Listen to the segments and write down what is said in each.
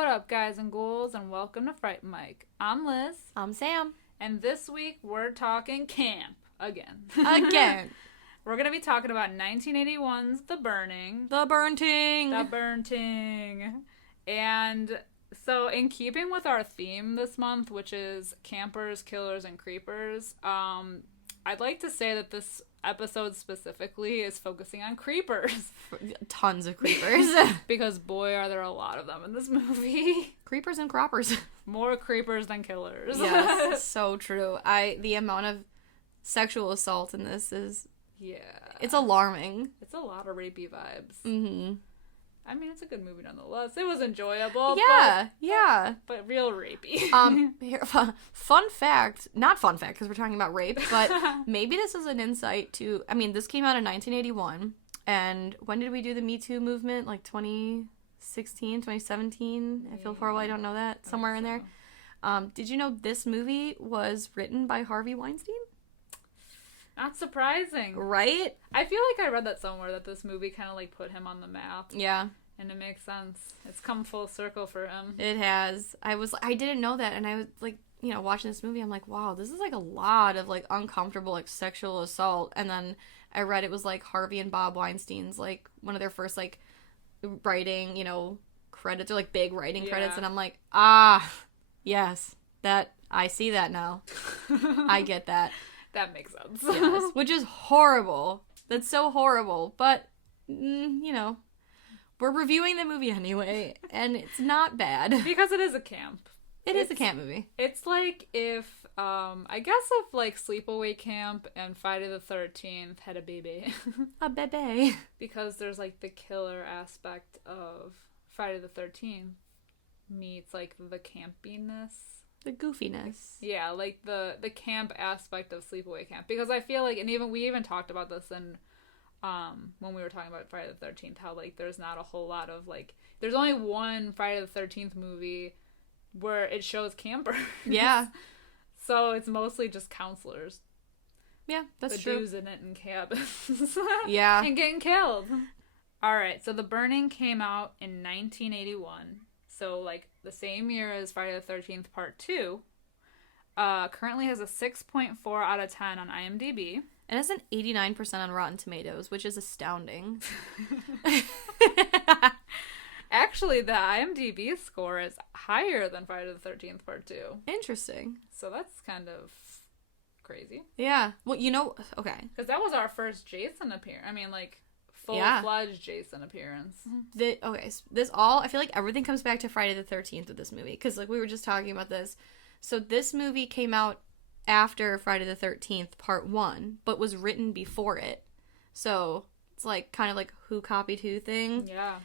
What up, guys and ghouls, and welcome to Fright Mic. I'm Liz. I'm Sam. And this week, we're talking camp. Again. We're going to be talking about 1981's The Burning. The Burnting. The Burnting. And so, in keeping with our theme this month, which is campers, killers, and creepers, I'd like to say that this episode specifically is focusing on creepers. Tons of creepers. Because boy, are there a lot of them in this movie. Creepers and croppers. More creepers than killers. Yes, so true. The amount of sexual assault in this is... Yeah. It's alarming. It's a lot of rapey vibes. Mm-hmm. I mean, it's a good movie nonetheless. It was enjoyable. Yeah. But real rapey. Here, fun fact, not fun fact because we're talking about rape, but maybe this is an insight to, I mean, this came out in 1981, and when did we do the Me Too movement? Like 2016, 2017? I feel horrible, I don't know that. Somewhere in there. Did you know this movie was written by Harvey Weinstein? Not surprising. Right? I feel like I read that somewhere, that this movie kind of like put him on the map. Yeah. And it makes sense. It's come full circle for him. It has. I didn't know that, and I was like, watching this movie, I'm like, wow, this is like a lot of like uncomfortable like sexual assault. And then I read it was like Harvey and Bob Weinstein's like one of their first like writing, credits or like big writing credits, and I'm like, yes, that I see that now. I get that. That makes sense. Yes, which is horrible. That's so horrible. But, we're reviewing the movie anyway, and it's not bad. Because it is a camp. It is a camp movie. It's like if, if like Sleepaway Camp and Friday the 13th had a baby. A bebe. Because there's like the killer aspect of Friday the 13th meets like the campiness. The goofiness. Yeah, like the camp aspect of Sleepaway Camp. Because I feel like, and we even talked about this in, when we were talking about Friday the 13th, how, like, there's not a whole lot of, like, there's only one Friday the 13th movie where it shows campers. Yeah. So it's mostly just counselors. Yeah, that's true. The dudes in it in cabins. Yeah. And getting killed. Alright, so The Burning came out in 1981. So, like, the same year as Friday the 13th Part 2. Currently has a 6.4 out of 10 on IMDb. And it's an 89% on Rotten Tomatoes, which is astounding. Actually, the IMDb score is higher than Friday the 13th Part 2. Interesting. So that's kind of crazy. Yeah. Well, okay. Because that was our first Jason appearance. I mean, like... full-fledged Jason appearance. I feel like everything comes back to Friday the 13th with this movie, because like we were just talking about this. So this movie came out after Friday the 13th Part 1, but was written before it. So it's like kind of like who copied who thing. Yeah.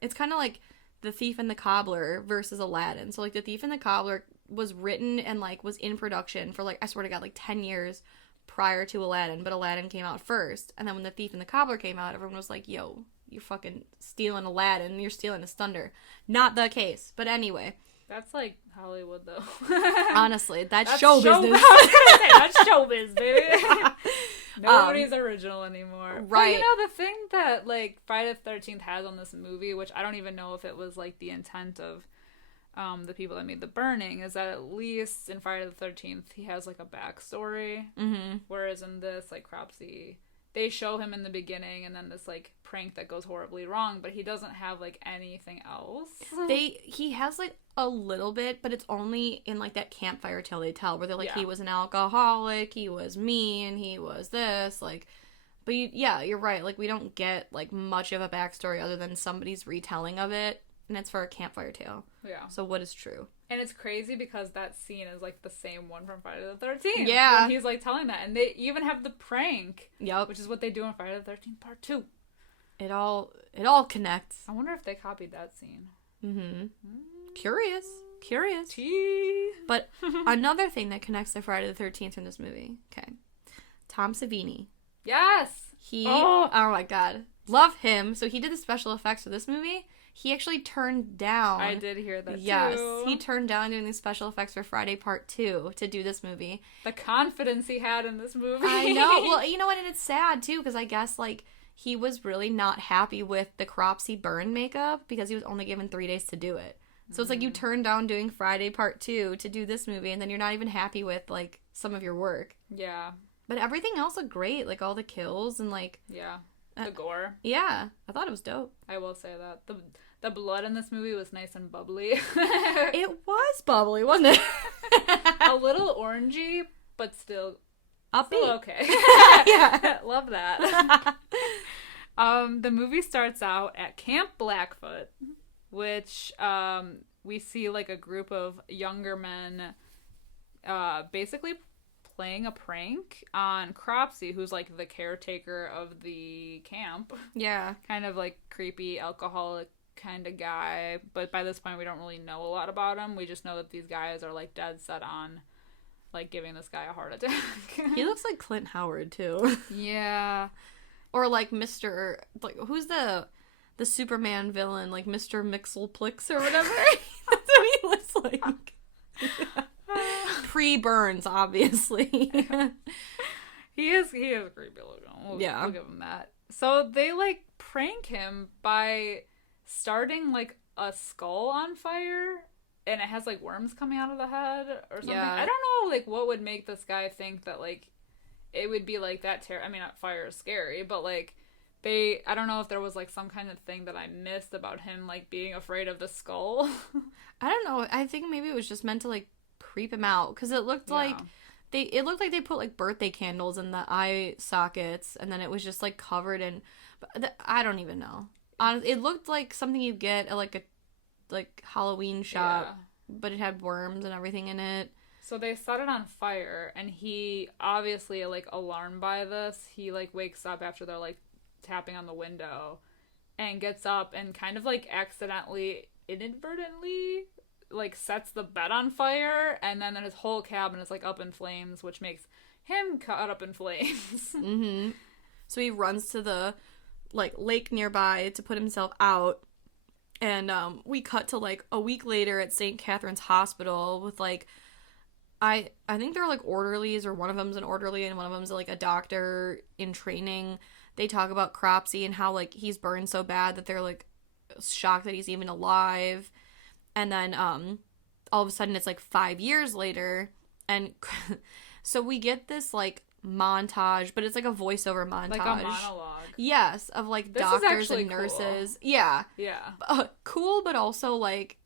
It's kind of like The Thief and the Cobbler versus Aladdin. So like The Thief and the Cobbler was written and like was in production for like, I swear to God, like 10 years prior to Aladdin, but Aladdin came out first. And then when The Thief and the Cobbler came out, everyone was like, yo, you're fucking stealing Aladdin, you're stealing his thunder. Not the case, but anyway. That's like Hollywood, though. Honestly, that's show business. That's showbiz, baby. Nobody's original anymore. Right. But the thing that, like, Friday the 13th has on this movie, which I don't even know if it was, like, the intent of the people that made The Burning, is that at least in Friday the 13th, he has, like, a backstory. Mm-hmm. Whereas in this, like, Cropsey, they show him in the beginning and then this, like, prank that goes horribly wrong, but he doesn't have, like, anything else. He has, like, a little bit, but it's only in, like, that campfire tale they tell, where they're like, He was an alcoholic, he was mean, he was this, like... But, you're right, like, we don't get, like, much of a backstory other than somebody's retelling of it. And it's for a campfire tale. Yeah. So what is true? And it's crazy because that scene is, like, the same one from Friday the 13th. Yeah. When he's, like, telling that. And they even have the prank. Yep. Which is what they do in Friday the 13th Part 2. It all connects. I wonder if they copied that scene. Mm-hmm. Curious. Tea. But another thing that connects to Friday the 13th in this movie. Okay. Tom Savini. Yes! Oh my God. Love him. So he did the special effects for this movie. He actually turned down... I did hear that, yes, too. he turned down doing the special effects for Friday Part 2 to do this movie. The confidence he had in this movie. I know. Well, you know what? And it's sad, too, because I guess, like, he was really not happy with the Cropsey burn makeup because he was only given 3 days to do it. So it's like you turn down doing Friday Part 2 to do this movie, and then you're not even happy with, like, some of your work. Yeah. But everything else looked great. Like, all the kills and, like... Yeah. The gore. Yeah. I thought it was dope. I will say that. The blood in this movie was nice and bubbly. It was bubbly, wasn't it? A little orangey, but still okay. Yeah. Love that. The movie starts out at Camp Blackfoot, which we see like a group of younger men basically playing a prank on Cropsey, who's like the caretaker of the camp. Yeah. Kind of like creepy alcoholic kind of guy, but by this point we don't really know a lot about him. We just know that these guys are like dead set on like giving this guy a heart attack. He looks like Clint Howard too. Yeah. Or like Mr. like who's the Superman villain, like Mr. Mixelplix or whatever. That's what he looks like. Pre-Burns, obviously. He is creepy looking. Yeah. We'll give him that. So they like prank him by starting like a skull on fire, and it has like worms coming out of the head or something. Yeah. I don't know like what would make this guy think that like it would be like that I mean, fire is scary, but like I don't know if there was like some kind of thing that I missed about him like being afraid of the skull. I don't know. I think maybe it was just meant to like creep him out, because it looked like they put like birthday candles in the eye sockets, and then it was just like covered in I don't even know. It looked like something you get at like a Halloween shop, but it had worms and everything in it. So they set it on fire, and he obviously like alarmed by this. He like wakes up after they're like tapping on the window, and gets up and kind of like inadvertently like sets the bed on fire, and then his whole cabin is like up in flames, which makes him caught up in flames. Mm-hmm. So he runs to the like lake nearby to put himself out, and we cut to like a week later at St. Catherine's Hospital with like I think they're like orderlies, or one of them's an orderly and one of them's like a doctor in training. They talk about Cropsey and how like he's burned so bad that they're like shocked that he's even alive. And then all of a sudden it's like 5 years later, and so we get this like montage, but it's like a voiceover montage, like a monologue. Yes, of like this doctors and nurses. Cool. Yeah. Cool, but also like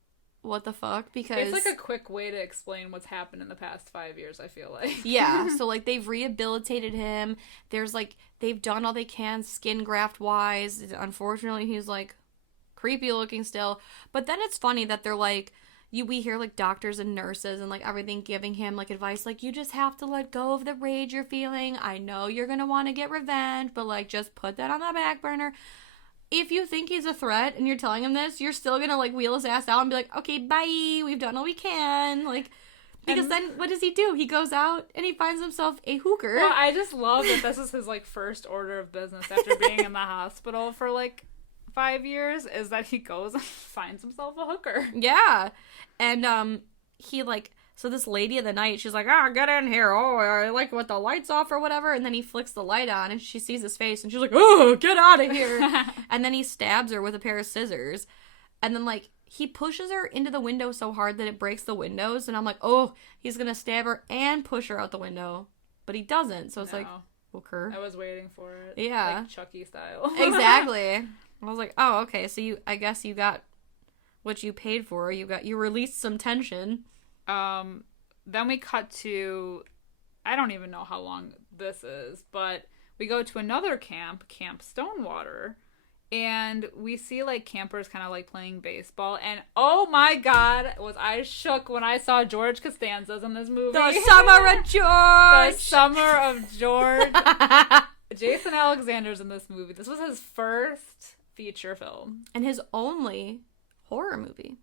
what the fuck, because it's like a quick way to explain what's happened in the past 5 years, I feel like. Yeah, so like they've rehabilitated him. There's like they've done all they can skin graft wise. Unfortunately, he's like creepy looking still, but then it's funny that they're like we hear like doctors and nurses and like everything giving him like advice, like you just have to let go of the rage you're feeling. I know you're gonna want to get revenge, but like just put that on the back burner. If you think he's a threat and you're telling him this, you're still gonna like wheel his ass out and be like, okay, bye, we've done all we can, like, because then what does he do? He goes out and he finds himself a hooker. Well, I just love that this is his like first order of business after being in the hospital for like 5 years, is that he goes and finds himself a hooker. Yeah. And he like, so this lady in the night, she's like, get in here, I like with the lights off or whatever, and then he flicks the light on and she sees his face and she's like, oh, get out of here. And then he stabs her with a pair of scissors, and then like he pushes her into the window so hard that it breaks the windows, and I'm like, oh, he's gonna stab her and push her out the window, but he doesn't, so it's like, hooker. I was waiting for it. Yeah. Like Chucky style. Exactly. I was like, oh, okay, so I guess you got what you paid for. You released some tension. Then we cut to, I don't even know how long this is, but we go to another camp, Camp Stonewater, and we see like campers kind of like playing baseball, and oh my god, was I shook when I saw George Costanza's in this movie. The Summer of George! The Summer of George. Jason Alexander's in this movie. This was his first feature film. And his only horror movie.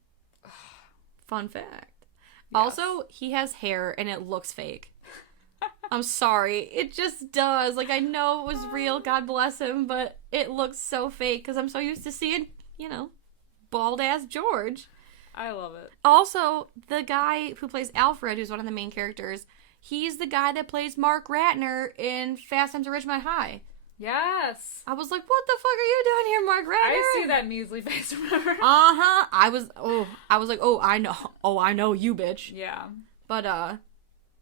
Fun fact. Yes. Also, he has hair and it looks fake. I'm sorry. It just does. Like, I know it was real, God bless him, but it looks so fake because I'm so used to seeing, bald-ass George. I love it. Also, the guy who plays Alfred, who's one of the main characters, he's the guy that plays Mark Ratner in Fast Times at Ridgemont High. Yes. I was like, what the fuck are you doing here, Margaret? I see that measly face from her. Uh-huh. I was like, I know you, bitch. Yeah. But,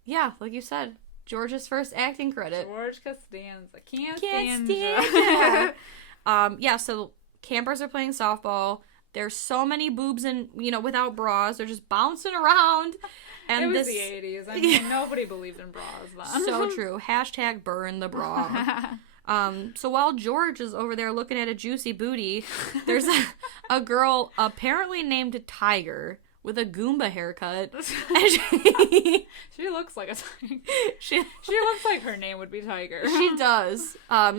yeah, like you said, George's first acting credit. George Costanza. Can't Can't stand stand ya. Yeah, so campers are playing softball. There's so many boobs and, without bras. They're just bouncing around. And it was the 80s. I mean, nobody believed in bras then. So true. Hashtag burn the bra. So while George is over there looking at a juicy booty, there's a girl apparently named Tiger with a Goomba haircut. And she looks like a tiger. She looks like her name would be Tiger. She does.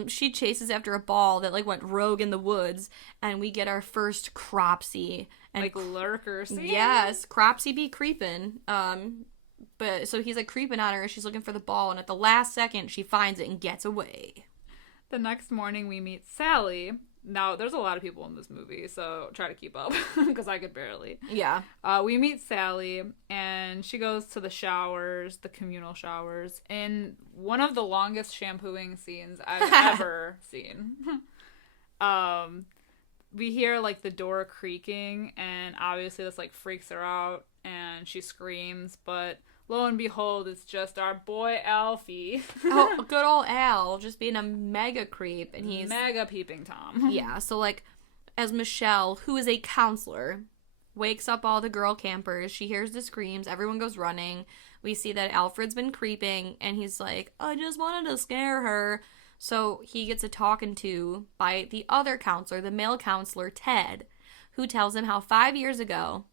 She chases after a ball that like went rogue in the woods, and we get our first Cropsy. And like lurker scene. Yes, Cropsy be creeping. But so he's like creeping on her, and she's looking for the ball, and at the last second she finds it and gets away. The next morning we meet Sally. Now, there's a lot of people in this movie, so try to keep up, because I could barely. Yeah. We meet Sally, and she goes to the showers, the communal showers, in one of the longest shampooing scenes I've ever seen. We hear, like, the door creaking, and obviously this, like, freaks her out, and she screams, but lo and behold, it's just our boy Alfie. Oh, good old Al, just being a mega creep, and he's... Mega peeping Tom. Yeah, so, like, as Michelle, who is a counselor, wakes up all the girl campers, she hears the screams, everyone goes running, we see that Alfred's been creeping, and he's like, I just wanted to scare her. So he gets a talking to by the other counselor, the male counselor, Ted, who tells him how 5 years ago,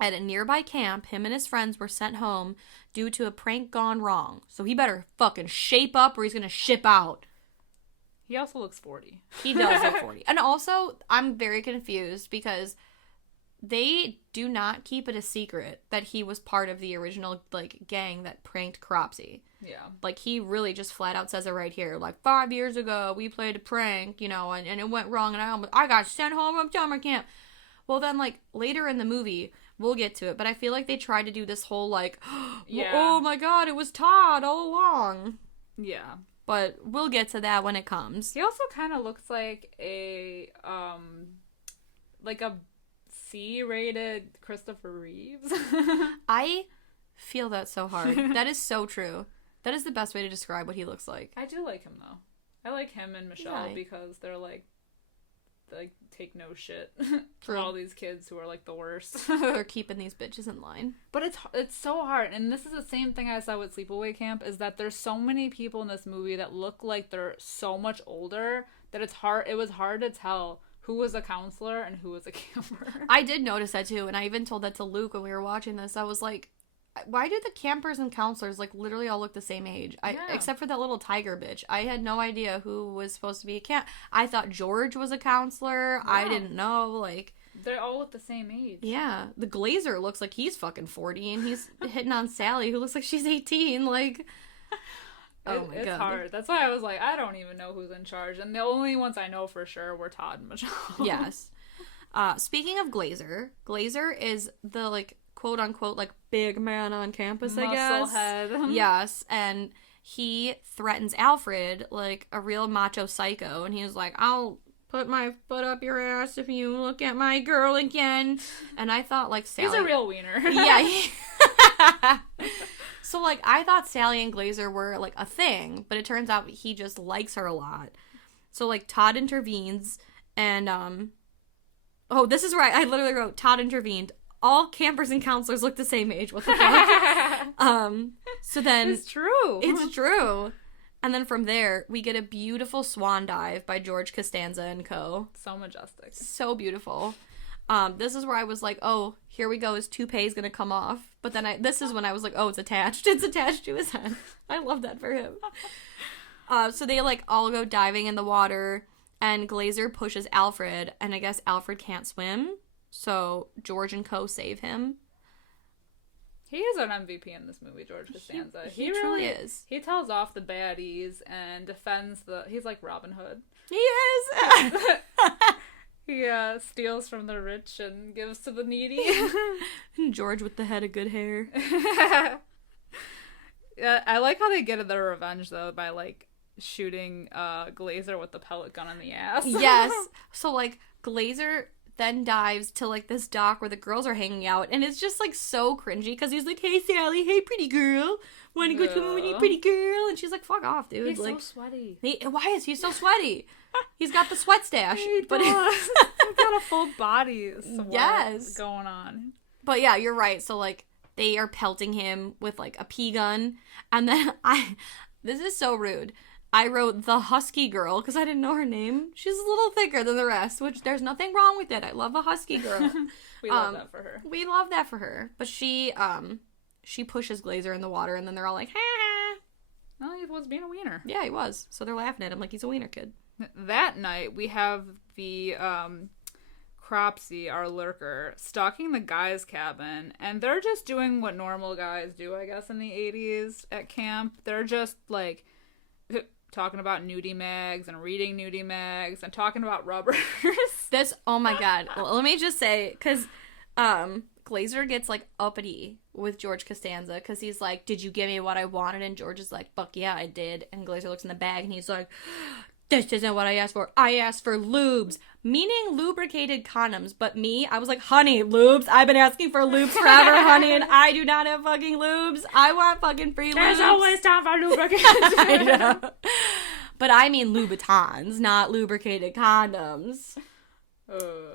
at a nearby camp, him and his friends were sent home due to a prank gone wrong. So he better fucking shape up or he's gonna ship out. He also looks 40. He does look 40. And also, I'm very confused because they do not keep it a secret that he was part of the original, like, gang that pranked Cropsy. Yeah. Like, he really just flat out says it right here. Like, 5 years ago, we played a prank, and it went wrong, and I got sent home from summer camp. Well, then, like, later in the movie, we'll get to it, but I feel like they tried to do this whole, like, yeah. Oh my god, it was Todd all along. Yeah. But we'll get to that when it comes. He also kind of looks like a C-rated Christopher Reeves. I feel that so hard. That is so true. That is the best way to describe what he looks like. I do like him, though. I like him and Michelle because they're, like, take no shit for all these kids who are, like, the worst. They're keeping these bitches in line. But it's so hard. And this is the same thing I saw with Sleepaway Camp, is that there's so many people in this movie that look like they're so much older that it was hard to tell who was a counselor and who was a camper. I did notice that, too. And I even told that to Luke when we were watching this. I was like, why do the campers and counselors, like, literally all look the same age? Except for that little tiger bitch. I had no idea who was supposed to be a camp. I thought George was a counselor. Yeah. I didn't know, like... They all look the same age. Yeah. The Glazer looks like he's fucking 40, and he's hitting on Sally, who looks like she's 18, like... Oh my god. It's hard. That's why I was like, I don't even know who's in charge. And the only ones I know for sure were Todd and Michelle. Yes. Speaking of Glazer is the, like, quote-unquote, like, big man on campus, I guess. Musclehead. Yes, and he threatens Alfred like a real macho psycho, and he was like, I'll put my foot up your ass if you look at my girl again. And I thought, like, Sally... He's a real wiener. Yeah. So, like, I thought Sally and Glazer were, like, a thing, but it turns out he just likes her a lot. So, like, Todd intervenes, and, oh, this is where I literally wrote, Todd intervened. All campers and counselors look the same age. What the fuck? So then... It's true. It's true. And then from there, we get a beautiful swan dive by George Costanza and co. So majestic. So beautiful. This is where I was like, oh, here we go. His toupee is going to come off. But then this is when I was like, oh, it's attached. It's attached to his head. I love that for him. So they, like, all go diving in the water, and Glazer pushes Alfred, and I guess Alfred can't swim. So George and co save him. He is an MVP in this movie, George Costanza. He really is. He tells off the baddies and defends he's like Robin Hood. He is! He steals from the rich and gives to the needy. George with the head of good hair. Yeah, I like how they get their revenge, though, by, like, shooting Glazer with the pellet gun in the ass. Yes. So, like, Glazer then dives to, like, this dock where the girls are hanging out, and it's just, like, so cringy, because he's like, hey, Sally, hey, pretty girl, wanna go swimming with you, pretty girl? And she's like, fuck off, dude. He's like, so sweaty. Why is he so sweaty? He's got the sweat stash. He's got a full body sweat going on. But yeah, you're right. So, like, they are pelting him with, like, a pea gun, and then this is so rude. I wrote the husky girl because I didn't know her name. She's a little thicker than the rest, which there's nothing wrong with it. I love a husky girl. We love that for her. We love that for her. But she pushes Glazer in the water, and then they're all like, ha. Well, he was being a wiener. Yeah, he was. So they're laughing at him like he's a wiener kid. That night, we have the Cropsy, our lurker, stalking the guys' cabin, and they're just doing what normal guys do, I guess, in the 80s at camp. They're just, like, talking about nudie mags and reading nudie mags and talking about rubbers. Oh my god. Well, let me just say, because Glazer gets, like, uppity with George Costanza, because he's like, did you give me what I wanted? And George is like, fuck yeah, I did. And Glazer looks in the bag, and he's like, this isn't what I asked for. I asked for lubes, meaning lubricated condoms. But me, I was like, honey, lubes? I've been asking for lubes forever, honey, and I do not have fucking lubes. I want fucking free lubes. There's always time for lubricants. I know. But I mean Louboutins, not lubricated condoms.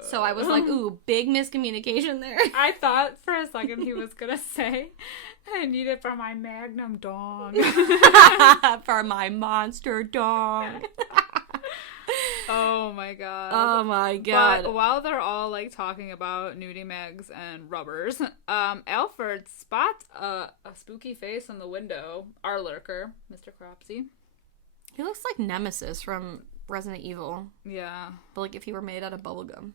So I was like, ooh, big miscommunication there. I thought for a second he was going to say, I need it for my Magnum dong. For my monster dong. Oh my god. Oh my god. But while they're all, like, talking about nudie mags and rubbers, Alfred spots a spooky face in the window. Our lurker, Mr. Cropsy. He looks like Nemesis from Resident Evil. Yeah. But, like, if he were made out of bubblegum.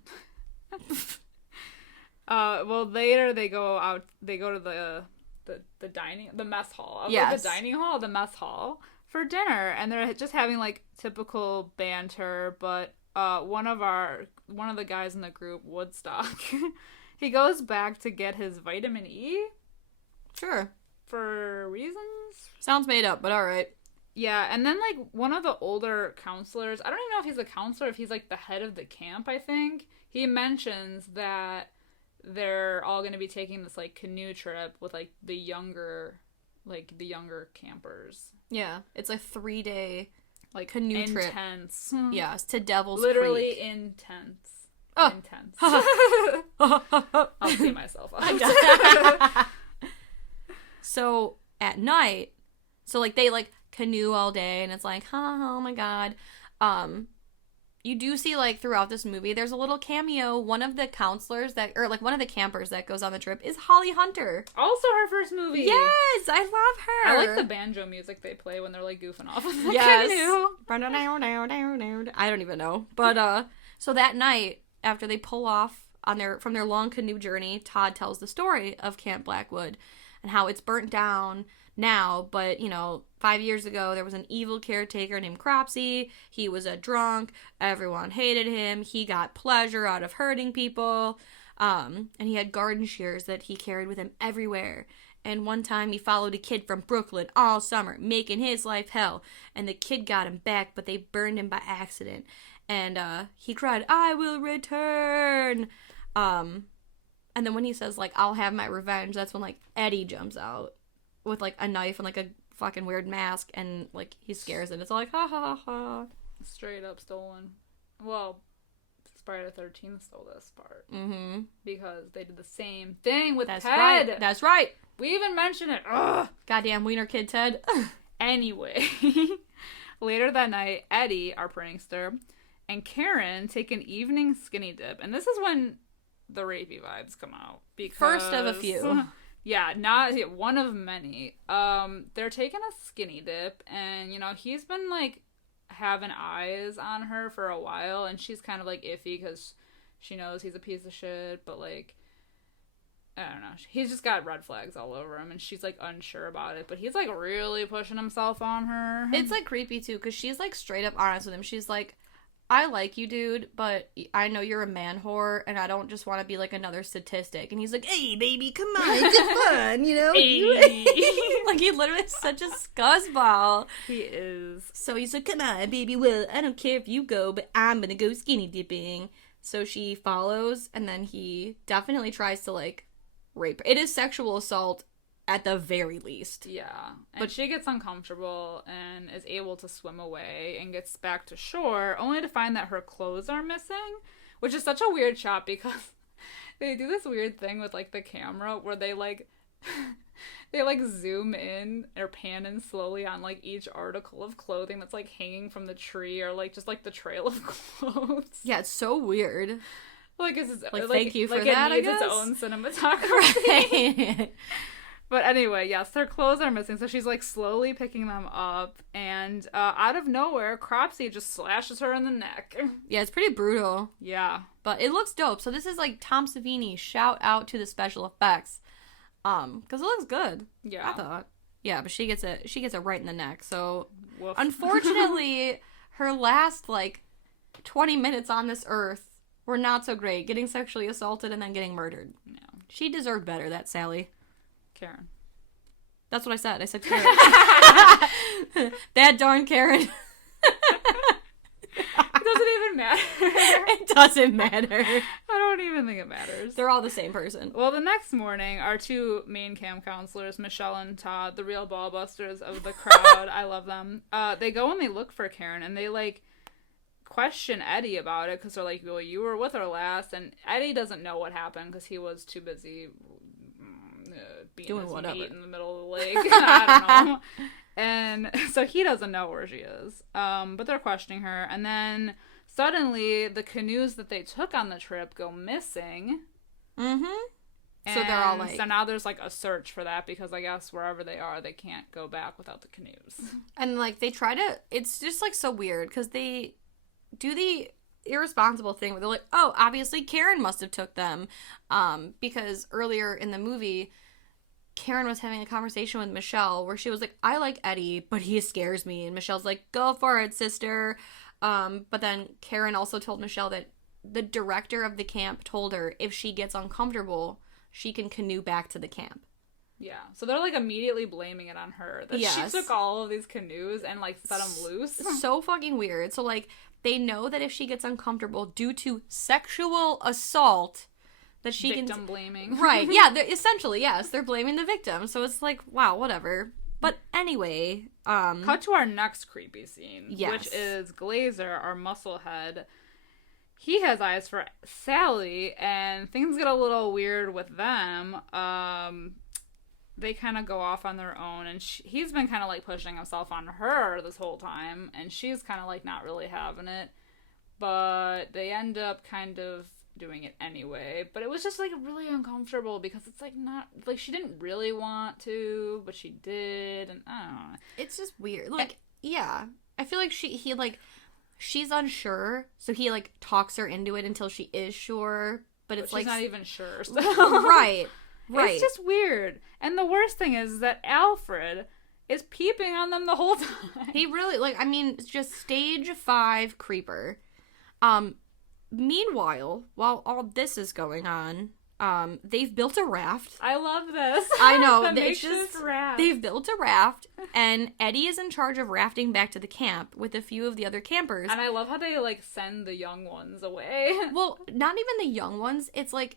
Well, later they go to the mess hall. Yes. The dining hall, the mess hall for dinner, and they're just having, like, typical banter, but one of the guys in the group, Woodstock, he goes back to get his vitamin E. Sure. For reasons? Sounds made up, but alright. Yeah, and then, like, one of the older counselors, I don't even know if he's a counselor, if he's, like, the head of the camp, I think, he mentions that they're all going to be taking this, like, canoe trip with, like, the younger campers. Yeah, it's a 3-day, like, canoe trip. Intense. Yes, to Devil's Literally Creek. intense. Oh. Intense. I'll see myself out. So, at night, so, like, they, like, canoe all day, and it's like, oh my god. You do see, like, throughout this movie, there's a little cameo. One of the counselors one of the campers that goes on the trip is Holly Hunter. Also her first movie. Yes, I love her. I like the banjo music they play when they're, like, goofing off of the yes. canoe. I don't even know. But, so that night, after they pull off from their long canoe journey, Todd tells the story of Camp Blackwood and how it's burnt down now, but, 5 years ago, there was an evil caretaker named Cropsy. He was a drunk. Everyone hated him. He got pleasure out of hurting people. And he had garden shears that he carried with him everywhere. And one time he followed a kid from Brooklyn all summer, making his life hell. And the kid got him back, but they burned him by accident. And he cried, I will return. And then when he says, like, I'll have my revenge, that's when, like, Eddie jumps out with, like, a knife and, like, a fucking weird mask, and, like, he scares it. It's all like, ha ha ha. Straight up stolen. Well, Friday the 13th stole this part. Mm-hmm. Because they did the same thing with That's Ted. Right. That's right. We even mentioned it. Ugh. Goddamn wiener kid Ted. Anyway. Later that night, Eddie, our prankster, and Karen take an evening skinny dip. And this is when the rapey vibes come out. Because, first of a few. Yeah, not one of many. They're taking a skinny dip, and, he's been, like, having eyes on her for a while, and she's kind of, like, iffy because she knows he's a piece of shit, but, like, I don't know. He's just got red flags all over him, and she's, like, unsure about it, but he's, like, really pushing himself on her. It's, like, creepy, too, because she's, like, straight up honest with him. She's like, I like you, dude, but I know you're a man whore, and I don't just want to be, like, another statistic. And he's like, hey, baby, come on, it's fun, you know? Hey. Like, he literally is such a scuzzball. He is. So he's like, come on, baby, well, I don't care if you go, but I'm gonna go skinny dipping. So she follows, and then he definitely tries to, like, rape her. It is sexual assault at the very least. Yeah. But she gets uncomfortable and is able to swim away and gets back to shore, only to find that her clothes are missing, which is such a weird shot because they do this weird thing with, like, the camera where they, like, they, like, zoom in or pan in slowly on, like, each article of clothing that's, like, hanging from the tree or, like, just, like, the trail of clothes. Yeah, it's so weird. Like, it's like thank you for like that, it needs I guess? its own cinematography. Right. But anyway, yes, their clothes are missing, so she's, like, slowly picking them up, and out of nowhere, Cropsy just slashes her in the neck. Yeah, it's pretty brutal. Yeah. But it looks dope. So this is, like, Tom Savini, shout out to the special effects. Because it looks good. Yeah. I thought. Yeah, but she gets it right in the neck. So, Woof. unfortunately, her last, like, 20 minutes on this earth were not so great. Getting sexually assaulted and then getting murdered. No. She deserved better, that Sally. Karen. That's what I said. I said Karen. That darn Karen. It doesn't even matter. It doesn't matter. I don't even think it matters. They're all the same person. Well, the next morning, our two main camp counselors, Michelle and Todd, the real ball busters of the crowd, I love them, they go and they look for Karen, and they, like, question Eddie about it, because they're like, well, you were with her last, and Eddie doesn't know what happened, because he was too busy being doing his whatever meat in the middle of the lake. I don't know. And so he doesn't know where she is. But they're questioning her. And then suddenly the canoes that they took on the trip go missing. Mm-hmm. And so they're all like... So now there's, like, a search for that because I guess wherever they are, they can't go back without the canoes. And, like, they try to... It's just, like, so weird because they do the irresponsible thing where they're like, oh, obviously Karen must have took them. Because earlier in the movie... Karen was having a conversation with Michelle where she was like, I like Eddie, but he scares me. And Michelle's like, go for it, sister. But then Karen also told Michelle that the director of the camp told her if she gets uncomfortable, she can canoe back to the camp. Yeah. So they're, like, immediately blaming it on her. That Yes. she took all of these canoes and, like, set them loose. So fucking weird. So, like, they know that if she gets uncomfortable due to sexual assault... that she Victim blaming. Right, yeah, essentially, yes, they're blaming the victim, so it's like, wow, whatever. But anyway, Cut to our next creepy scene, yes. which is Glazer, our musclehead. He has eyes for Sally, and things get a little weird with them. They kind of go off on their own, and he's been kind of, like, pushing himself on her this whole time, and she's kind of, like, not really having it. But they end up kind of doing it anyway, but it was just, like, really uncomfortable because it's, like, not, like, she didn't really want to, but she did, and I don't know. It's just weird. Like, yeah, I feel like she's unsure, so he, like, talks her into it until she is sure, but it's, but she's like... not even sure. So. Right. It's just weird. And the worst thing is that Alfred is peeping on them the whole time. He really, like, I mean, it's just stage 5 creeper. Meanwhile, while all this is going on, they've built a raft. I love this. I know. It's just raft. They've built a raft, and Eddie is in charge of rafting back to the camp with a few of the other campers. And I love how they, like, send the young ones away. Well, not even the young ones. It's like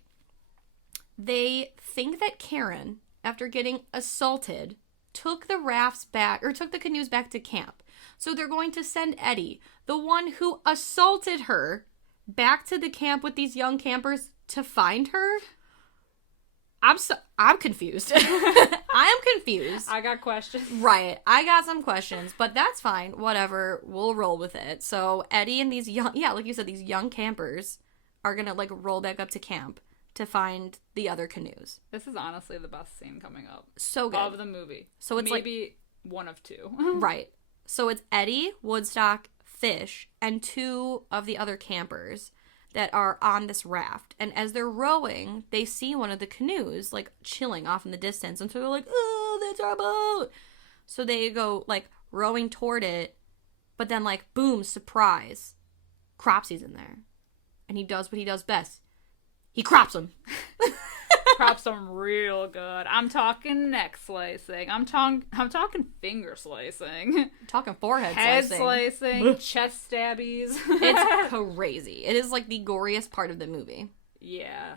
they think that Karen, after getting assaulted, took the canoes back to camp. So they're going to send Eddie, the one who assaulted her, back to the camp with these young campers to find her. I'm confused. I am confused. I got questions. Right. I got some questions, but that's fine. Whatever. We'll roll with it. So Eddie and these like you said, these young campers are going to, like, roll back up to camp to find the other canoes. This is honestly the best scene coming up. So good. Of the movie. So it's maybe one of two. Right. So it's Eddie, Woodstock, Fish, and 2 of the other campers that are on this raft. And as they're rowing, they see one of the canoes, like, chilling off in the distance. And so they're like, oh, that's our boat. So they go, like, rowing toward it. But then, like, boom, surprise. Cropsy's in there. And he does what he does best. He crops him. Crops them real good. I'm talking neck slicing. I'm talking finger slicing. I'm talking forehead Head slicing. Chest stabbies. It's crazy. It is like the goriest part of the movie. Yeah.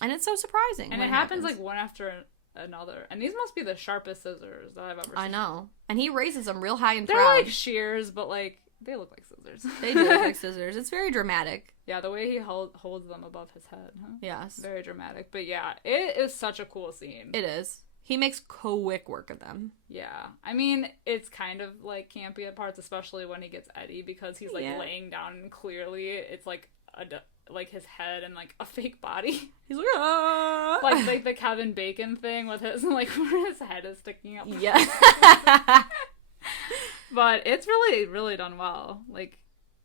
And it's so surprising. And it happens like one after another. And these must be the sharpest scissors that I've ever seen. I know. And he raises them real high and They're proud. like shears, but like they look like scissors. They do look like scissors. It's very dramatic. Yeah, the way he holds them above his head. Huh? Yes. Very dramatic. But yeah, it is such a cool scene. It is. He makes quick work of them. Yeah. I mean, it's kind of like campy at parts, especially when he gets Eddie, because he's like laying down and clearly it's like like his head and like a fake body. He's like, ah! like the Kevin Bacon thing with his like where his head is sticking up. Yeah. But it's really, really done well. Like,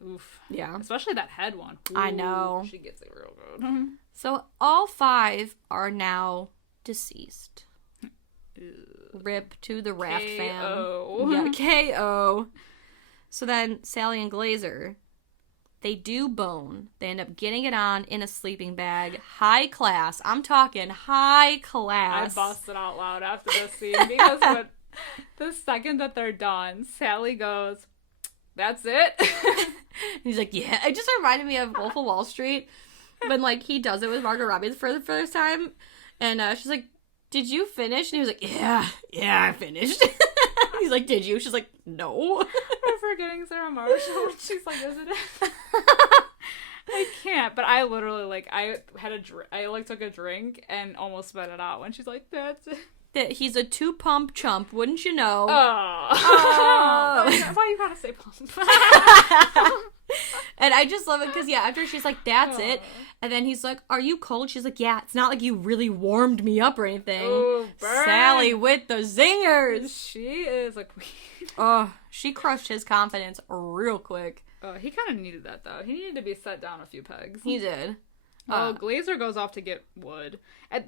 oof. Yeah. Especially that head one. Ooh, I know. She gets it real good. So all 5 are now deceased. Rip to the Raft fam. K.O. Yeah, K.O. So then Sally and Glazer, they do bone. They end up getting it on in a sleeping bag. High class. I'm talking high class. I busted out loud after this scene because when the second that they're done, Sally goes, "That's it?" He's like, yeah. It just reminded me of Wolf of Wall Street when, like, he does it with Margot Robbie for the first time. And she's like, "Did you finish?" And he was like, yeah, I finished. He's like, "Did you?" She's like, "No." I'm forgetting Sarah Marshall. She's like, "Is it?" I can't, but I literally, like, I took a drink and almost spit it out when she's like, "That's it." That he's a 2-pump chump, wouldn't you know? Oh. Why you gotta say pump? And I just love it because, yeah, after she's like, "That's it," and then he's like, "Are you cold?" She's like, "Yeah, it's not like you really warmed me up or anything." Ooh, burn. Sally with the zingers. She is a queen. Oh, she crushed his confidence real quick. He kind of needed that, though. He needed to be set down a few pegs. He did. Oh, Glazer goes off to get wood.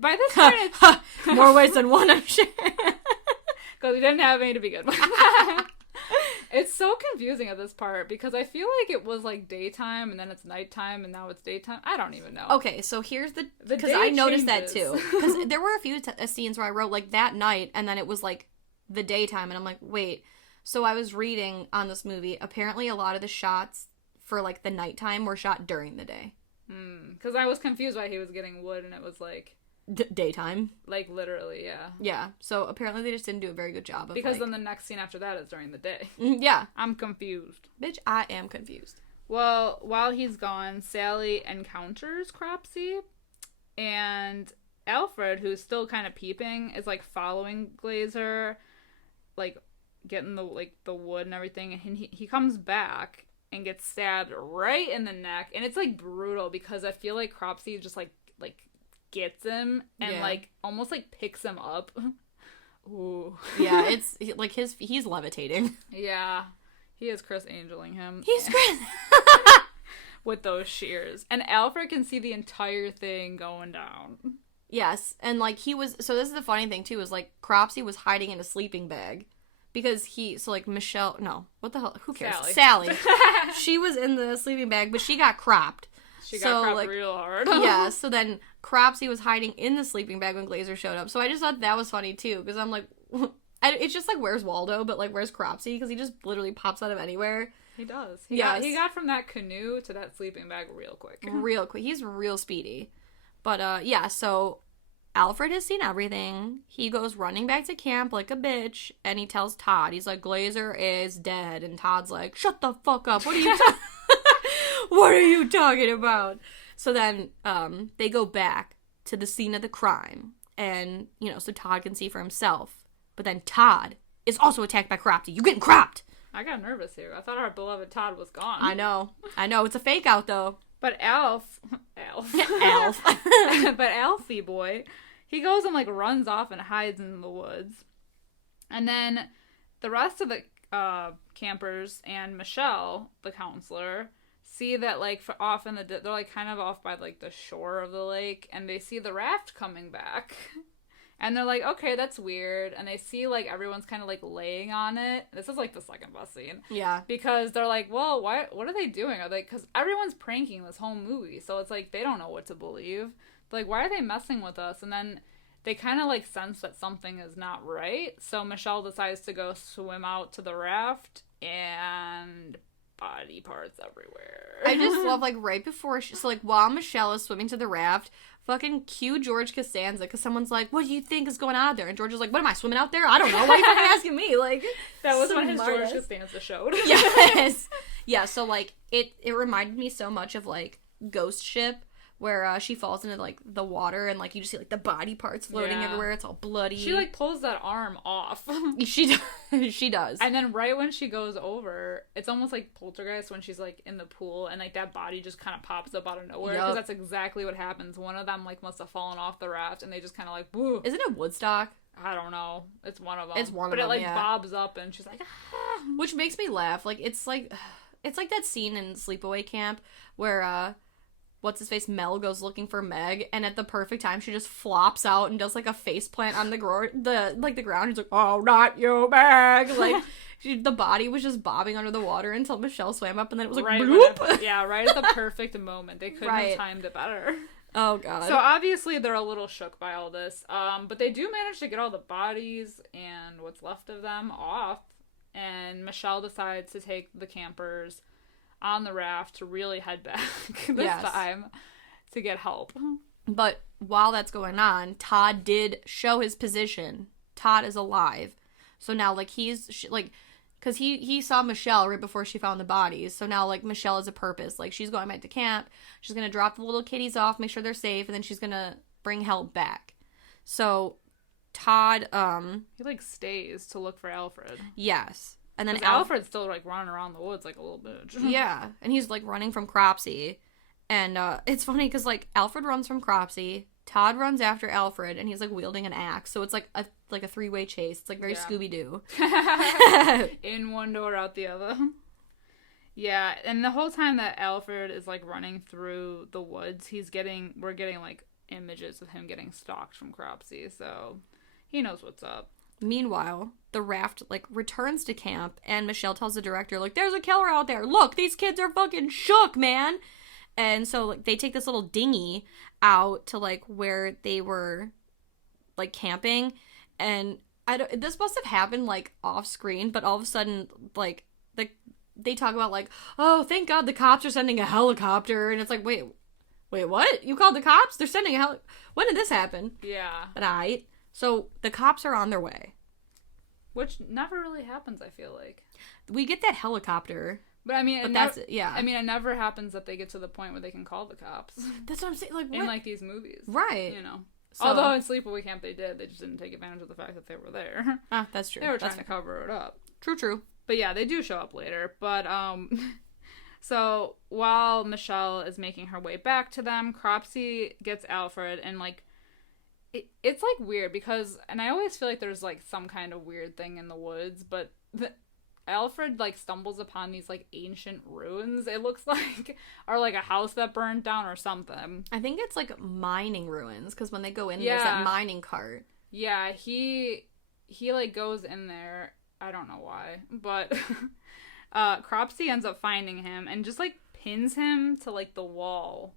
By this point, it's... More ways than one, I'm sure. Because he didn't have any to begin with. It's so confusing at this part, because I feel like it was, like, daytime, and then it's nighttime, and now it's daytime. I don't even know. Okay, so here's the... Because day I noticed that, changes. too. Because there were a few scenes where I wrote, like, that night, and then it was, like, the daytime, and I'm like, wait. So I was reading on this movie, apparently a lot of the shots for, like, the nighttime were shot during the day. Because I was confused why he was getting wood, and it was like... Daytime. Like, literally, yeah. Yeah, so apparently they just didn't do a very good job of, Because like... then the next scene after that is during the day. Yeah. I'm confused. Bitch, I am confused. Well, while he's gone, Sally encounters Cropsy, and Alfred, who's still kind of peeping, is, like, following Glazer, like, getting the wood and everything, and he comes back and gets stabbed right in the neck, and it's, like, brutal, because I feel like Cropsy just, like gets him and, like, almost, like, picks him up. Ooh. Yeah, it's, like, he's levitating. Yeah. He is Chris Angeling him. He's Chris! With those shears. And Alfred can see the entire thing going down. Yes, and, like, so this is the funny thing, too, is, like, Cropsy was hiding in a sleeping bag. Because Michelle, no, what the hell, who cares? Sally. She was in the sleeping bag, but she got cropped. She got cropped, like, real hard. Yeah, so then Cropsy was hiding in the sleeping bag when Glazer showed up. So I just thought that was funny, too, because I'm like, it's just like, where's Waldo, but, like, where's Cropsy? Because he just literally pops out of anywhere. He does. He got from that canoe to that sleeping bag real quick. Real quick. He's real speedy. But, yeah, so Alfred has seen everything. He goes running back to camp like a bitch, and he tells Todd, he's like, "Glazer is dead." And Todd's like, "Shut the fuck up. What are you What are you talking about?" So then they go back to the scene of the crime, and, you know, so Todd can see for himself. But then Todd is also attacked by Cropsy. You getting cropped? I got nervous here. I thought our beloved Todd was gone. I know. It's a fake out, though. But Alf. But Alfie boy, he goes and, like, runs off and hides in the woods. And then the rest of the campers and Michelle, the counselor, see that, like, they're, like, kind of off by, like, the shore of the lake, and they see the raft coming back. And they're like, okay, that's weird. And they see, like, everyone's kind of, like, laying on it. This is, like, the second bus scene. Yeah. Because they're like, well, what are they doing? Are they, because everyone's pranking this whole movie. So it's like, they don't know what to believe. They're like, why are they messing with us? And then they kind of, like, sense that something is not right. So Michelle decides to go swim out to the raft. And body parts everywhere. I just love, like, right before so, like, while Michelle is swimming to the raft, fucking cue George Costanza, because someone's like, what do you think is going on out there? And George is like, what am I, swimming out there? I don't know. Why are you fucking asking me? Like, that was when his George Costanza showed. Yes. Yeah, so, like, it reminded me so much of, like, Ghost Ship, where she falls into, like, the water, and, like, you just see, like, the body parts floating everywhere. It's all bloody. She, like, pulls that arm off. She does. And then right when she goes over, it's almost like Poltergeist when she's, like, in the pool, and, like, that body just kind of pops up out of nowhere. Because that's exactly what happens. One of them, like, must have fallen off the raft, and they just kind of, like, woo. Isn't it Woodstock? I don't know. It's one of them. It's one of them, But it, like, bobs up, and she's like, ah. Which makes me laugh. Like, it's like that scene in Sleepaway Camp where, what's-his-face, Mel goes looking for Meg, and at the perfect time, she just flops out and does, like, a face plant on the ground. He's like, oh, not you, Meg! Like, the body was just bobbing under the water until Michelle swam up, and then it was like, bloop! Right at the perfect moment. They couldn't have timed it better. Oh, God. So, obviously, they're a little shook by all this, but they do manage to get all the bodies and what's left of them off, and Michelle decides to take the campers on the raft to really head back this time to get help. But while that's going on, Todd did show his position. Todd is alive. So now, like, because he saw Michelle right before she found the bodies. So now, like, Michelle has a purpose. Like, she's going back to camp. She's going to drop the little kitties off, make sure they're safe, and then she's going to bring help back. So Todd, he, like, stays to look for Alfred. Yes. And then Alfred's still, like, running around the woods like a little bitch. Yeah. And he's, like, running from Cropsy. And it's funny because, like, Alfred runs from Cropsy. Todd runs after Alfred, and he's, like, wielding an axe. So it's, like a three-way chase. It's, like, very Scooby-Doo. In one door, out the other. Yeah, and the whole time that Alfred is, like, running through the woods, we're getting, like, images of him getting stalked from Cropsy. So he knows what's up. Meanwhile, the raft, like, returns to camp, and Michelle tells the director, like, there's a killer out there. Look, these kids are fucking shook, man. And so, like, they take this little dinghy out to, like, where they were, like, camping. And this must have happened, like, off screen, but all of a sudden, like, they talk about, like, oh, thank God the cops are sending a helicopter. And it's like, wait, what? You called the cops? They're sending a helicopter? When did this happen? Yeah. Right. So the cops are on their way. Which never really happens, I feel like. We get that helicopter. But I mean, it never happens that they get to the point where they can call the cops. That's what I'm saying. Like, what? In, like, these movies. Right. You know. So, although in Sleepaway Camp they did. They just didn't take advantage of the fact that they were there. Ah, that's true. They were trying to cover it up. True. But yeah, they do show up later. But, so while Michelle is making her way back to them, Cropsy gets Alfred, and, like, it's, like, weird because, and I always feel like there's, like, some kind of weird thing in the woods, but Alfred, like, stumbles upon these, like, ancient ruins, it looks like, or, like, a house that burned down or something. I think it's, like, mining ruins, because when they go in, there's that mining cart. Yeah, he, like, goes in there, I don't know why, but, Cropsy ends up finding him, and just, like, pins him to, like, the wall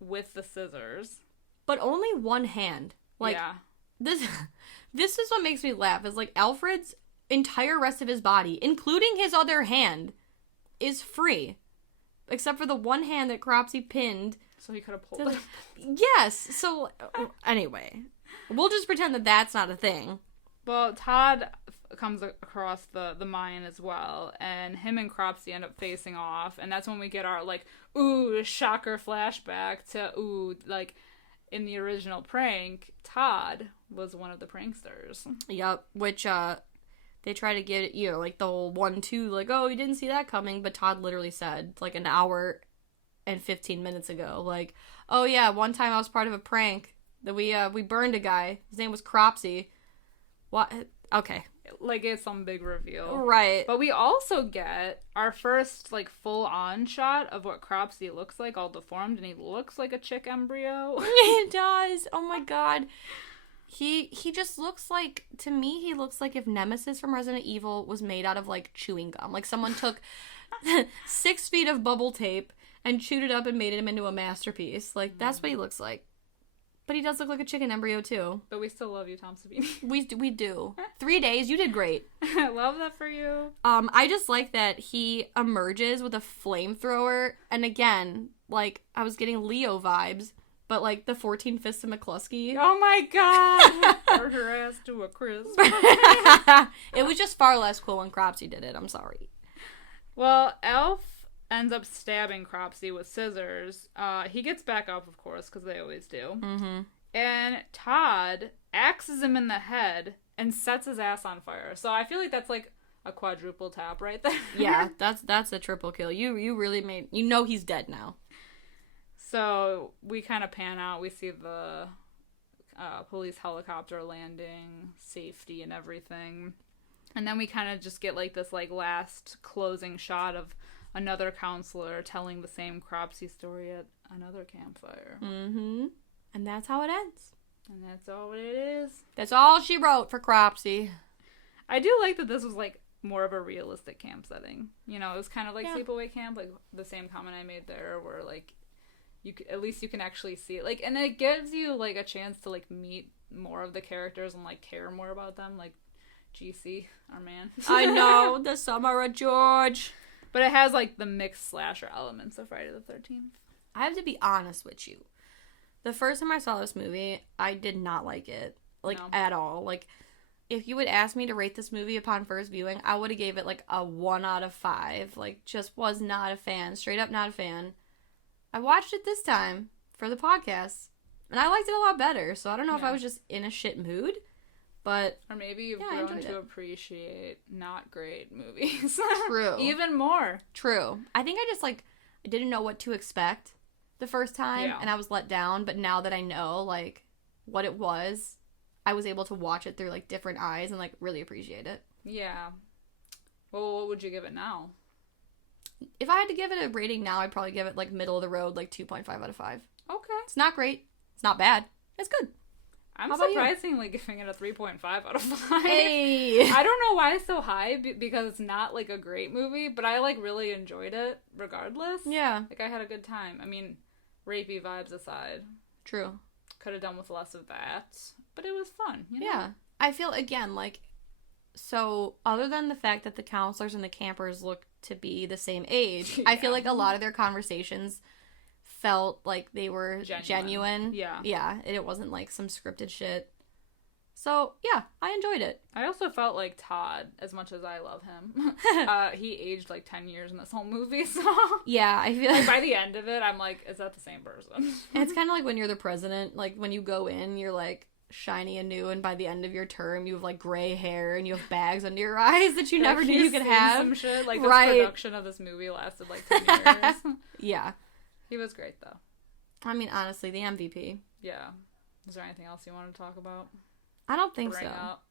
with the scissors. But only one hand. Like, yeah. This is what makes me laugh, is, like, Alfred's entire rest of his body, including his other hand, is free. Except for the one hand that Cropsy pinned. So he could have pulled it. Yes. So, anyway. We'll just pretend that that's not a thing. Well, Todd comes across the mine as well, and him and Cropsy end up facing off, and that's when we get our, like, ooh, shocker flashback to, ooh, like, in the original prank, Todd was one of the pranksters. Yep, which, they try to get, you know, like, the whole 1-2, like, oh, you didn't see that coming, but Todd literally said, like, an hour and 15 minutes ago, like, oh, yeah, one time I was part of a prank that we burned a guy. His name was Cropsy. What? Okay. Like, it's some big reveal. Right. But we also get our first, like, full-on shot of what Cropsy looks like, all deformed, and he looks like a chick embryo. It does. Oh, my God. He just looks like, to me, he looks like if Nemesis from Resident Evil was made out of, like, chewing gum. Like, someone took 6 feet of bubble tape and chewed it up and made him into a masterpiece. Like, that's what he looks like. But he does look like a chicken embryo, too. But we still love you, Tom Savini. We do. 3 days, you did great. I love that for you. I just like that he emerges with a flamethrower. And again, like, I was getting Leo vibes. But, like, the 14 Fists of McCluskey. Oh, my God. Burn her ass to a crisp. It was just far less cool when Cropsy did it. I'm sorry. Well, Elf ends up stabbing Cropsy with scissors. He gets back up, of course, because they always do. Mm-hmm. And Todd axes him in the head and sets his ass on fire. So I feel like that's, like, a quadruple tap right there. Yeah, that's a triple kill. You really made... You know he's dead now. So we kind of pan out. We see the police helicopter landing, safety and everything. And then we kind of just get like this like last closing shot of another counselor telling the same Cropsy story at another campfire. Mm-hmm. And that's how it ends. And that's all it is. That's all she wrote for Cropsy. I do like that this was like more of a realistic camp setting. You know, it was kind of like sleepaway camp, like the same comment I made there where like at least you can actually see it, like, and it gives you like a chance to like meet more of the characters and like care more about them, like GC, our man. I know, the Summer of George. But it has like the mixed slasher elements of Friday the 13th. I have to be honest with you. The first time I saw this movie, I did not like it, like at all. Like, if you would ask me to rate this movie upon first viewing, I would have gave it like a 1 out of 5. Like, just was not a fan, straight up not a fan. I watched it this time for the podcast, and I liked it a lot better, so I don't know if I was just in a shit mood, but... Or maybe you've grown to appreciate not great movies. True. Even more. True. I think I just, like, I didn't know what to expect the first time, and I was let down, but now that I know, like, what it was, I was able to watch it through, like, different eyes and, like, really appreciate it. Yeah. Well, what would you give it now? If I had to give it a rating now, I'd probably give it, like, middle of the road, like, 2.5 out of 5. Okay. It's not great. It's not bad. It's good. I'm surprisingly giving it a 3.5 out of 5. Hey! I don't know why it's so high, because it's not, like, a great movie, but I, like, really enjoyed it regardless. Yeah. Like, I had a good time. I mean, rapey vibes aside. True. Could have done with less of that, but it was fun, you know? Yeah. I feel, again, like, so other than the fact that the counselors and the campers look to be the same age, I feel like a lot of their conversations felt like they were genuine. Yeah. Yeah, and it wasn't like some scripted shit. So, yeah, I enjoyed it. I also felt like Todd, as much as I love him, he aged like 10 years in this whole movie, so... Yeah, I feel like... By the end of it, I'm like, is that the same person? It's kind of like when you're the president, like, when you go in, you're like... shiny and new, and by the end of your term you have like gray hair and you have bags under your eyes that you never knew you could have. Some shit. Like this production of this movie lasted like 10 years. Yeah, he was great though. I mean, honestly, the MVP. Yeah. Is there anything else you want to talk about? I don't think so. Up?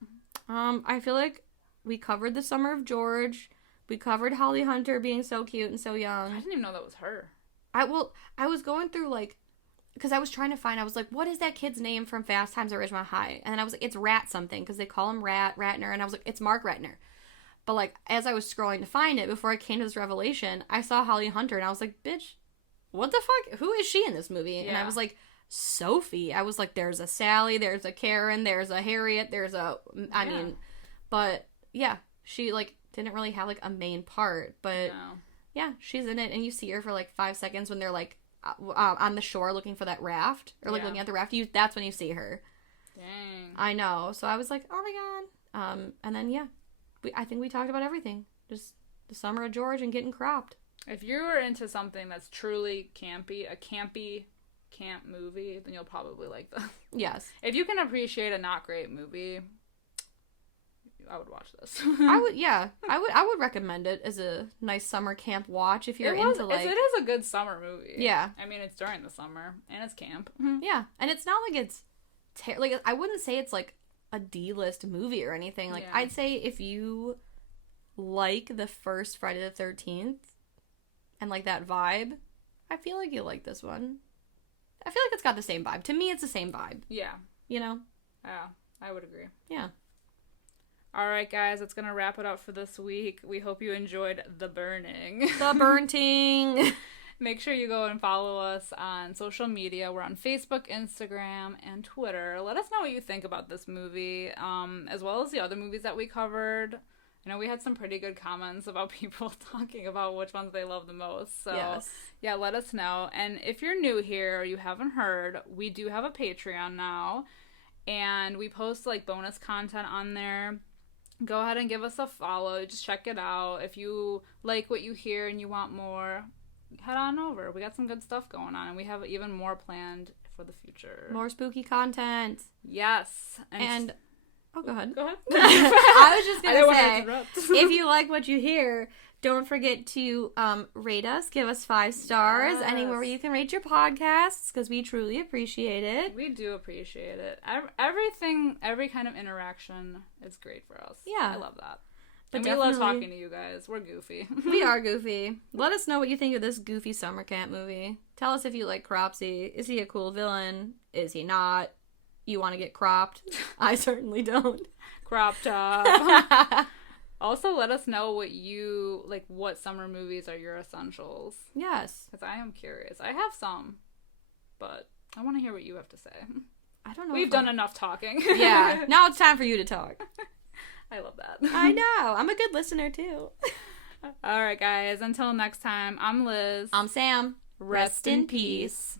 I feel like we covered the Summer of George. We covered Holly Hunter being so cute and so young. I didn't even know that was her. I was going through like, because I was trying to find, I was like, what is that kid's name from Fast Times at Ridgemont High? And then I was like, it's Rat something, because they call him Ratner, and I was like, it's Mark Ratner. But, like, as I was scrolling to find it, before I came to this revelation, I saw Holly Hunter, and I was like, bitch, what the fuck? Who is she in this movie? Yeah. And I was like, Sophie. I was like, there's a Sally, there's a Karen, there's a Harriet, there's a, I mean, but, yeah, she, like, didn't really have, like, a main part, but, yeah, she's in it, and you see her for, like, 5 seconds when they're, like, on the shore looking for that raft, or like looking at the raft. That's when you see her. Dang. I know. So I was like, oh my god. And then I think we talked about everything. Just the Summer of George and getting cropped. If you're into something that's truly campy, a campy camp movie, then you'll probably like this. Yes. If you can appreciate a not great movie, I would watch this. I would recommend it as a nice summer camp watch if you're into like... It is a good summer movie. Yeah. I mean, it's during the summer, and it's camp. Yeah, and it's not like it's... like, I wouldn't say it's like a D-list movie or anything. Like, I'd say if you like the first Friday the 13th and like that vibe, I feel like you'll like this one. I feel like it's got the same vibe. To me, it's the same vibe. Yeah. You know? Yeah, I would agree. Yeah. All right, guys, that's going to wrap it up for this week. We hope you enjoyed The Burning. The Burnting. Make sure you go and follow us on social media. We're on Facebook, Instagram, and Twitter. Let us know what you think about this movie, as well as the other movies that we covered. I know we had some pretty good comments about people talking about which ones they love the most. So, yes. Yeah, let us know. And if you're new here or you haven't heard, we do have a Patreon now. And we post, like, bonus content on there. Go ahead and give us a follow. Just check it out. If you like what you hear and you want more, head on over. We got some good stuff going on, and we have even more planned for the future. More spooky content. Yes. And oh, go ahead. Go ahead. I was just going to say, interrupt. if you like what you hear, don't forget to rate us, give us 5 stars, anywhere where you can rate your podcasts, because we truly appreciate it. We do appreciate it. Everything, every kind of interaction is great for us. Yeah. I love that. But and we love talking to you guys. We're goofy. We are goofy. Let us know what you think of this goofy summer camp movie. Tell us if you like Cropsy. Is he a cool villain? Is he not? You want to get cropped? I certainly don't. Cropped up. Also, let us know what summer movies are your essentials. Yes. Because I am curious. I have some, but I want to hear what you have to say. I don't know. We've done enough talking. Yeah. Now it's time for you to talk. I love that. I know. I'm a good listener, too. All right, guys. Until next time, I'm Liz. I'm Sam. Rest in peace.